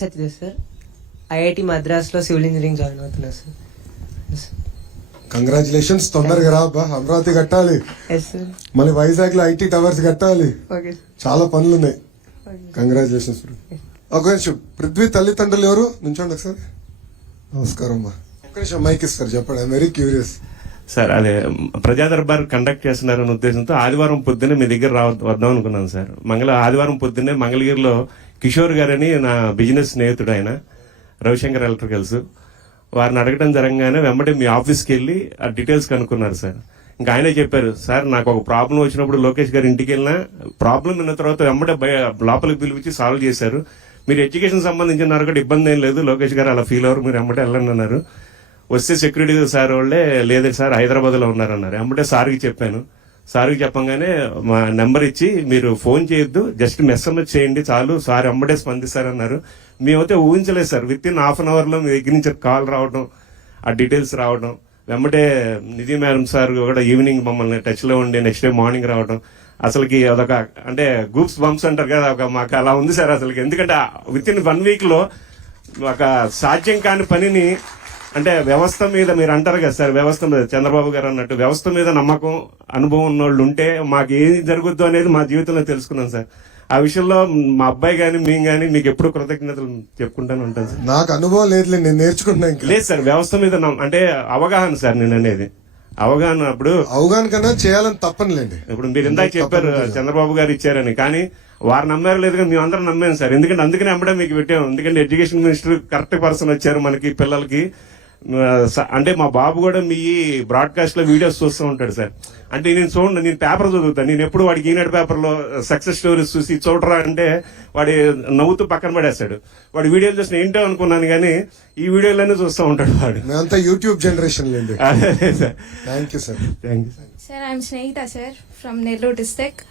Satyadev sir, IIT మద్రాస్లో civil engineering join అవుతున్నా sir. Congratulations. తొందరగా రా అబ్బా, అమరావతి కట్టాలి, మళ్ళీ వైజాగ్ లో ఐటీ టవర్స్ కట్టాలి, చాలా పనులు ఉన్నాయి. కంగ్రాచులేషన్స్. ఒక నిమిషం, పృథ్వీ తల్లిదండ్రులు ఎవరు? నుంచోండి ఒకసారి. నమస్కారం అమ్మా. ఒక్క నిమిషం మైక్ ఇస్తారు, చెప్పండి. I'm very curious. సార్, అదే ప్రజా దర్బార్ కండక్ట్ చేస్తున్నారనే ఉద్దేశంతో ఆదివారం పొద్దున్నే మీ దగ్గర వద్దాం అనుకున్నాను సార్. ఆదివారం పొద్దున్నే మంగళగిరిలో కిషోర్ గారని నా బిజినెస్ స్నేహితుడు, ఆయన రవిశంకర్ ఎలక్ట్రికల్స్, వారిని అడగడం జరగగానే వెంబడి మీ ఆఫీస్కి వెళ్ళి ఆ డీటెయిల్స్ కనుక్కున్నారు సార్. ఇంకా ఆయనే చెప్పారు, సార్ నాకు ఒక ప్రాబ్లం వచ్చినప్పుడు లోకేష్ గారి ఇంటికి వెళ్ళినా ప్రాబ్లం విన్న తర్వాత వెంబడే లోపలికి పిలిపించి సాల్వ్ చేశారు. మీరు ఎడ్యుకేషన్ సంబంధించిన కూడా ఇబ్బంది ఏం లేదు, లోకేష్ గారు అలా ఫీల్ అవ్వరు, మీరు వెంబడే వెళ్ళండి అన్నారు. వస్తే సెక్యూరిటీ సార్ వాళ్ళే లేదండి సార్ హైదరాబాద్లో ఉన్నారన్నారు. వెంబడే సార్కి చెప్పాను. సార్కి చెప్పంగానే మా నెంబర్ ఇచ్చి మీరు ఫోన్ చేయొద్దు, జస్ట్ మెసేజ్ చేయండి చాలు, సార్ వెంబడే స్పందిస్తారన్నారు. మేమైతే ఊహించలేదు sir, with in half an అవర్లో మీ దగ్గర నుంచి కాల్ రావడం, ఆ డీటెయిల్స్ రావడం, వెంబడే నిధి మేడం సార్ కూడా ఈవినింగ్ మమ్మల్ని టచ్లో ఉండి నెక్స్ట్ డే మార్నింగ్ రావడం, అసలుకి అదొక అంటే గూప్స్ బంప్స్ అంటారు కదా, ఒక మాకు అలా ఉంది సార్ అసలుకి. ఎందుకంటే విత్ ఇన్ 1 వీక్లో ఒక సాధ్యం కాని పనిని, అంటే వ్యవస్థ మీద మీరు అంటారు కదా సార్, వ్యవస్థ మీద చంద్రబాబు గారు అన్నట్టు వ్యవస్థ మీద నమ్మకం, అనుభవం ఉన్న వాళ్ళు ఉంటే మాకు ఏం జరుగుద్దో అనేది మా జీవితంలో తెలుసుకున్నాం సార్. ఆ విషయంలో మా అబ్బాయి గానీ మేము కానీ మీకు ఎప్పుడు కృతజ్ఞతలు చెప్పుకుంటాను ఉంటాను సార్. నాకు అనుభవం లేదు, నేను నేర్చుకుంటున్నాను. లేదు సార్, వ్యవస్థ మీద అంటే అవగాహన సార్, నేను అనేది అవగాహన. అప్పుడు అవగాహన కన్నా చేయాలని తప్పనిలేండి. ఇప్పుడు మీరు ఇందాక చెప్పారు చంద్రబాబు గారు ఇచ్చారని, కానీ వారు నమ్మారు లేదు, మేము అందరం నమ్మాను సార్. ఎందుకంటే అందుకనే అమ్మడే మీకు పెట్టాము, ఎందుకంటే ఎడ్యుకేషన్ మినిస్టర్ కరెక్ట్ పర్సన్ వచ్చారు మనకి పిల్లలకి. అంటే మా బాబు కూడా మీ బ్రాడ్కాస్ట్ లో వీడియోస్ చూస్తూ ఉంటాడు సార్. అంటే నేను పేపర్ చదువుతాను, నేను ఎప్పుడు వాడికి ఈనాడు పేపర్లో సక్సెస్ స్టోరీస్ చూసి చూడరా అంటే వాడి నవ్వుతూ పక్కన పడేస్తాడు. వాడి వీడియోలు చూసిన ఏంటో అనుకున్నాను, కానీ ఈ వీడియోలోనే చూస్తూ ఉంటాడు వాడు. మేమంతా యూట్యూబ్ జనరేషన్ లేండి. అదే sir. Thank you sir. Thank you sir. I'm Snehitha sir from Nellore district.